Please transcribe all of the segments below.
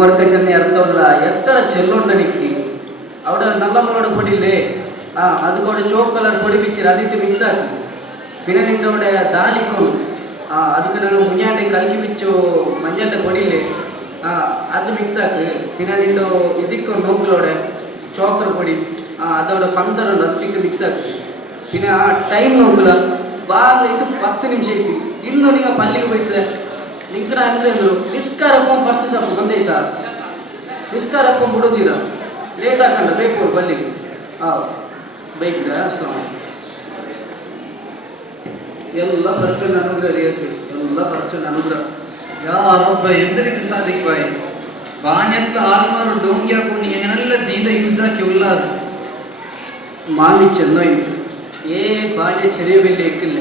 വർക്ക ചെന്ന അർത്ഥമുള്ള എത്ര ചെല്ലുണ്ടനിക്ക് അവിടെ നല്ല മുളക് പൊടിയില്ലേ അതുകൂടെ ചോപ്പ് കളർ പൊടി വെച്ചിട്ട് അതിട്ട് മിക്സ് ആക്കി പിന്നെ നിന്റെ അവിടെ ദാലിക്കും ಅದಕ್ಕೆ ನಾನು ಮುಂಜಾನೆ ಕಲಕಿ ಬಿಚ್ಚು ಮಂಜಾನೆ പൊടിയില്ലേ അത് മിക്സ് ആക്ക് പിന്നെ നിന്റെ ഇതിക്കോ നോക്കിലോടെ ചോക്കർ പൊടി അതോടെ പന്തറുണ്ട് അതിലേക്ക് മിക്സ് ആക്ക് പിന്നെ ആ ടൈം നോക്കില്ല ಬಾಗ ಇದು 10 ನಿಮಿಷ ಐತಿ ಇನ್ನು ನೀವು ಪಲ್ಲಿಗೆ ಹೋಯ್ತರೆ ನಿಂಕರ ಅಂದ್ರೆ ಅಂದ್ರು ನಿಸ್ಕಾರ ಹಾಕೊಂಡು ಫಸ್ಟ್ ಸ್ವಲ್ಪ ಬಂದೈತಾ ನಿಸ್ಕಾರ ಹಾಕೊಂಡು ಬಿಡೋದಿರ ಲೇಟ್ ಹಾಕಂಡ ಬೇಕು ಪಲ್ಲಿಗೆ ಬೈಕ್ರ ಅಷ್ಟು ಎಲ್ಲ ಖರ್ಚು ಅನುಗ್ರಹ ರಿಯಸ್ವಿ ಎಲ್ಲ ಖರ್ಚು ಅನುಗ್ರಹ ಯಾ ರಬ್ಬ ಎಂದರಿದು ಸಾದಿಕ್ ಬಾಯ್ ಬಾನ್ಯತ್ಲ ಆಲ್ಮಾರು ಡೋಂಗ್ಯಾ ಕೊಂಡು ಏನೆಲ್ಲ ದೀನ ಯೂಸ್ ಆಕಿ ಉಳ್ಳಾರು ಮಾವಿ ಚೆನ್ನೋಯ್ತು ಏ ಬಾಲ್ಯ ಚೆರಿಯ ಬೆಲೆ ಎಕ್ಕಿಲ್ಲ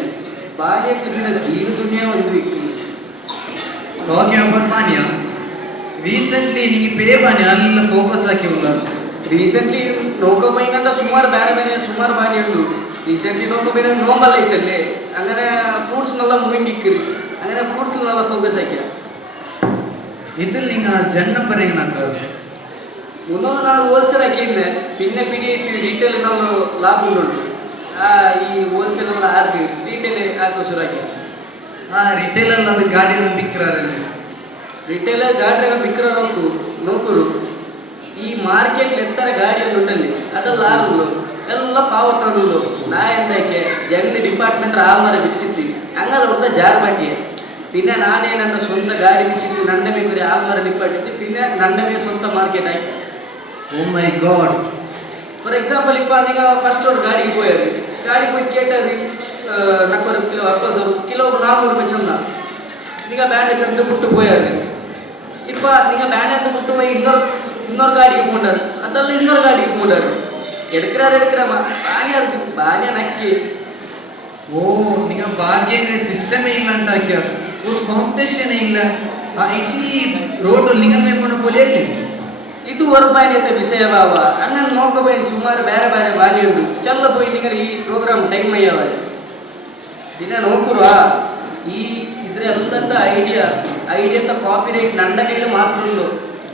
ಬಾಲ್ಯಕ್ಕಿಲ್ಲ ದೀನ ದುನಿಯಾ ಒಂದು ಇಕ್ಕಿಲ್ಲ ಓಕೆ ಅಪ್ಪರ್ ಬಾನ್ಯ ರೀಸೆಂಟ್ಲಿ ನಿಮಗೆ ಪೇ ಬಾನ್ಯ ಎಲ್ಲ ಫೋಕಸ್ ಹಾಕಿ ಉಳ್ಳಾರು ರೀಸೆಂಟ್ಲಿ ನೋಕೋಬೈನಲ್ಲ ಸುಮಾರು ಬೇರೆ ಬೇರೆ ಸುಮಾರು ಬಾರಿ ಉಂಟು ರೀಸೆಂಟ್ಲಿ ನೋಕೋಬೈನ ನೋಂಬಲ್ಲ ಐತಲ್ಲೇ അങ്ങനെ ഫ്രൂട്ട്സിനെല്ലാം മുങ്ങിക്കില്ല അങ്ങനെ ഫ്രൂട്ട്സിനെല്ലാം ഫോക്കസ് ആക്കിയ ഇതിൽ നിങ്ങൾ ജന്മ പറയുന്ന മൂന്നോ നാൾ ഹോൾസേൽ ആക്കിയിരുന്നെ പിന്നെ റീറ്റെയിൽ ನಾವು ಲಾಭ ಉಂಟು ಈ ಹೋಲ್ಸೇಲ್ ಎಲ್ಲ ಆರ್ದು ರೀಟೇಲ್ ಹಾಕೋ ಶುರು ಆಗಿ ರಿಟೇಲ್ ಅಲ್ಲಿ ಅದು ಗಾಡಿ ಬಿಕ್ರಾರಲ್ಲಿ ರಿಟೇಲ್ ಗಾಡಿ ಬಿಕ್ರೋರು ನೋಕರು ಈ ಮಾರ್ಕೆಟ್ ಎತ್ತರ ಗಾಡಿಯಲ್ಲಿ ಉಂಟಲ್ಲಿ ಅದೆಲ್ಲ ಆರುಗಳು ಎಲ್ಲ ಪಾವತಗಳು ನಾ ಎಂದಕ್ಕೆ ಜಂಗಲಿ ಡಿಪಾರ್ಟ್ಮೆಂಟ್ ಆಲ್ಮರ ಬಿಚ್ಚಿತ್ತು ಹಂಗಲ್ಲ ಉಂಟ ಜಾರ್ ಬಾಟಿಯ പിന്നെ ನಾನೇ ನನ್ನ ಸ್ವಂತ ಗಾಡಿ ಬಿಚ್ಚಿತ್ತು ನನ್ನ ಬೇಕರಿ ಆಲ್ಮರ ಡಿಪಾರ್ಟಿತ್ತು പിന്നെ ನನ್ನ ಮೇ ಸ್ವಂತ ಮಾರ್ಕೆಟ್ ಆಯ್ತು ಓ ಮೈ ಗಾಡ್ ಫಾರ್ ಎಕ್ಸಾಂಪಲ್ ಇಪ್ಪ ನೀವು ಫಸ್ಟ್ ಒಂದು ಗಾಡಿಗೆ ಹೋಯಾರು ಗಾಡಿ ಹೋಗಿ ಕೇಟಾರಿ ನಕ್ಕೊರು ಕಿಲೋ ಅಪ್ಪದವರು ಕಿಲೋ 400 ರೂಪಾಯಿ ಚಂದ ಈಗ ಬ್ಯಾಂಡ್ ಚಂದ ಬಿಟ್ಟು ಹೋಯಾರು ಇಪ್ಪ ಈಗ ಬ್ಯಾಂಡ್ ಅಂತ ಬಿಟ್ಟು ಹೋಗಿ ಇನ್ನೊರು ಗಾಡಿಗೆ ಇಟ್ಕೊಂಡಾರು ಅದೆಲ್ಲ ಇನ್ನೊರು ಗಾಡಿಗೆ ಇಟ್ಕೊಂಡಾರು എടുക്കറ ബാല്യ നക്കി ಓ ನಿಮಗೆ ಬಾರ್ಗೇನ್ ಸಿಸ್ಟಮ್ ಇಲ್ಲ ಅಂತ ಹಾಕ್ಯಾರ ಒಂದು ಕಾಂಪಿಟೇಷನ್ ಇಲ್ಲ ಈ ರೋಡ್ ನಿಮಗೆ ಮೇಲ್ಕೊಂಡು ಪೋಲಿಯಲ್ಲಿ ಇದು ಹೊರಬಾನ್ಯತೆ ವಿಷಯವಾವ ಹಂಗನ್ನು ನೋಕೋಬೇಡಿ ಸುಮಾರು ಬೇರೆ ಬೇರೆ ಬಾರಿ ಉಂಟು ಚಲ್ಲ പോയി നിങ്ങൾ ಈ ಪ್ರೋಗ್ರಾಮ್ ಟೈಮ್ ಅಯ್ಯವ ದಿನ ನೋಕುವ ಈ ಇದ್ರೆಲ್ಲದ ಐಡಿಯಾ ಕಾಪಿ ರೈಟ್ ನನ್ನ ಕೈಲಿ ಮಾತ್ರ ಉಳ್ಳು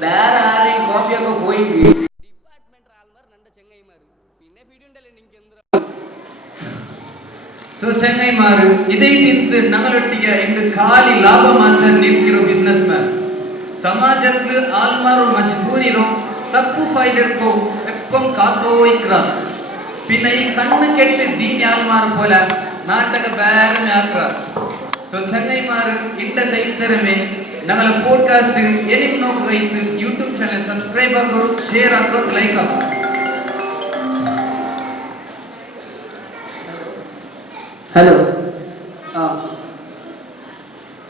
ಬೇರೆ ಆರೇ ಕಾಪಿ ಹಾಕೋ ಹೋಗಿ ಡಿಪಾರ್ಟ್ಮೆಂಟ್ ಆಲ್ಮಾರ್ ನನ್ನ ಚೆಂಗೈ ಮಾರು പിന്നെ പിടിയുണ്ടല്ലേ ನಿಂಗೆ ಸೊ ಚೆನ್ನೈ ಮಾರು ಇದೇ ತಿಂತು ನಗಳೊಟ್ಟಿಗೆ ಇಂದು ಖಾಲಿ ಲಾಭ ಮಾತ್ರ ನೀಡ್ತಿರೋ ಬಿಸ್ನೆಸ್ ಮ್ಯಾನ್ ಸಮಾಜಕ್ಕೆ ಆಲ್ಮಾರು ಮಜಬೂರಿರೋ ತಪ್ಪು ಫೈದರ್ಕೋ ಎಪ್ಪಂ ಕಾತೋ ಇಕ್ರ പിന്നെ ഈ കണ്ണ് കെട്ട് ദീനി ആൽമാർ പോലെ നാട്ടക ബാരം യാത്ര സോ ചെന്നൈമാർ ഇണ്ടത്തെ ഇത്തരമേ ഞങ്ങളെ പോഡ്കാസ്റ്റ് എനിം നോക്കുക ഇത് യൂട്യൂബ് ചാനൽ സബ്സ്ക്രൈബ് ആക്കോ ഷെയർ ആക്കോ ലൈക്ക് ആക്കോ ഹലോ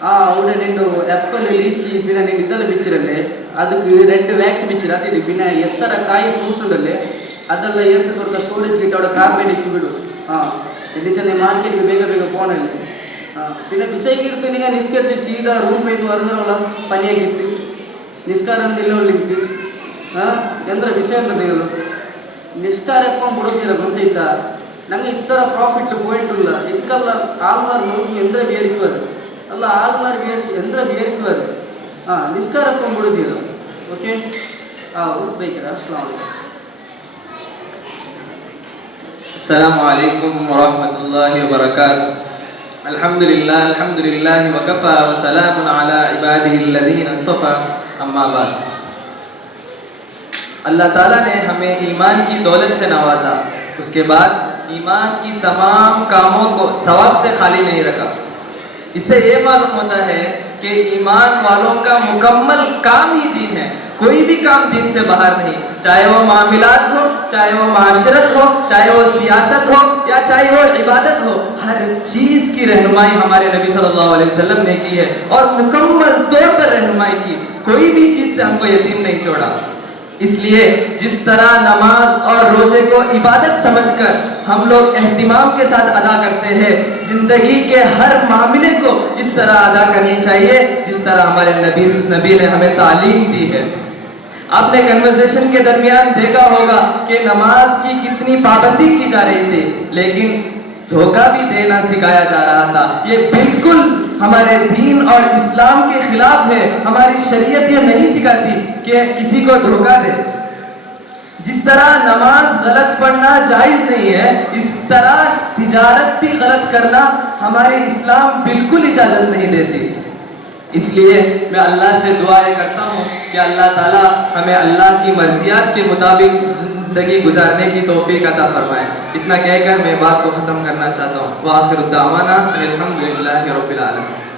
അവിടെ നിന്റെ ആപ്പിൾ ലീച്ചി പിന്നെ നിന്റെ ഇതെല്ലാം ಬಿಚ್ಚಿರಲ್ಲೇ ಅದಕ್ಕೆ 2 ವ್ಯಾಕ್ಸ್ ಬಿಚ್ಚಿರ ಅದಿಡಿ പിന്നെ ಎತ್ತರ ಕಾಯಿ ಫ್ರೂಟ್ಸ್ ಉಂಡಲ್ಲೇ ಅದೆಲ್ಲ ಎರ್ತು ಕೊಡ್ತಾ ಸ್ಟೋರೇಜ್ ಗಿಟ್ಟ അവിടെ ಕಾರ್ಬೈಡ್ ಇಚ್ಚಿ ಬಿಡು ಎದಿಚನೆ ಮಾರ್ಕೆಟ್ಗೆ ಬೇಗ ಬೇಗ പോണല്ലേ പിന്നെ വിഷയക്കിരുത്ത് നിങ്ങൾ നിസ്കരിച്ച് സീദಾ ರೂಮ್ പോയിട്ട് വരുന്നവള പനിയാക്കിತ್ತು ನಿಸ್ಕಾರ ಅಂತಿಲ್ಲ ಲಿಂಕ್ ಎಂದ್ರ ವಿಷಯ ಅಂತ ನೀವು ನಿಸ್ಕಾರ ಎತ್ಕೊಂಡು ಬಿಡೋದಿಲ್ಲ ಗೊತ್ತೈತಾ ನಂಗೆ ಇತರ ಪ್ರಾಫಿಟ್ ಪಾಯಿಂಟ್ ಇಲ್ಲ ಇದಕ್ಕೆಲ್ಲ ಆಲ್ಮಾರ್ ನೋಕಿ ಎಂದ್ರೆ ಬೇರಿಕುವರು ಅಲ್ಲ ಆಲ್ಮಾರ್ ಎಂದ್ರೆ ಬೇರಿಕುವರು ನಿಸ್ಕಾರ ಎತ್ಕೊಂಡು ಬಿಡೋದಿಲ್ಲ ಓಕೆ ಬೇಕಿರ अस्सलामु अलैकुम वरहमतुल्लाहि वबरकातुहू अल्हम्दुलिल्लाह वकफ़ा व सलामुन अला इबादिहिल्लज़ीना इस्तफ़ा अम्मा बाद। अल्लाह ताला ने हमें ईमान की दौलत से नवाजा, उसके बाद ईमान की तमाम कामों को सवाब से खाली नहीं रखा। इससे ये मालूम होता है कि ईमान वालों का मुकम्मल काम ही दीन है, कोई भी काम दीन से बाहर नहीं, चाहे वो मामलात हो, चाहे वो माशरत हो, चाहे वो सियासत हो या चाहे वो इबादत हो, हर चीज़ की रहनुमाई हमारे नबी सल्लल्लाहु अलैहि वसल्लम ने की है और मुकम्मल तौर पर रहनुमाई की, कोई भी चीज़ से हमको यतीम नहीं छोड़ा। इसलिए जिस तरह नमाज और रोज़े को इबादत समझकर हम लोग एहतिमाम के साथ अदा करते हैं, जिंदगी के हर मामले को इस तरह अदा करनी चाहिए जिस तरह हमारे नबी ने हमें तालीम दी है। आपने कन्वर्सेशन के दरमियान देखा होगा कि नमाज की कितनी पाबंदी की जा रही थी, लेकिन धोखा भी देना सिखाया जा रहा था। ये बिल्कुल ہمارے دین اور اسلام کے خلاف ہے. ہماری شریعت یہ نہیں سکھاتی کہ کسی کو دھوکہ دے. جس طرح نماز غلط پڑھنا جائز نہیں ہے، اس طرح تجارت بھی غلط کرنا ہمارے اسلام بالکل اجازت نہیں دیتی. اس لیے میں اللہ سے دعائیں کرتا ہوں کہ اللہ تعالیٰ ہمیں اللہ کی مرضیات کے مطابق زندگی گزارنے کی توفیق عطا فرمائے. اتنا کہہ کر میں بات کو ختم کرنا چاہتا ہوں. وآخر الدعوانا الحمدللہ رب العالمین.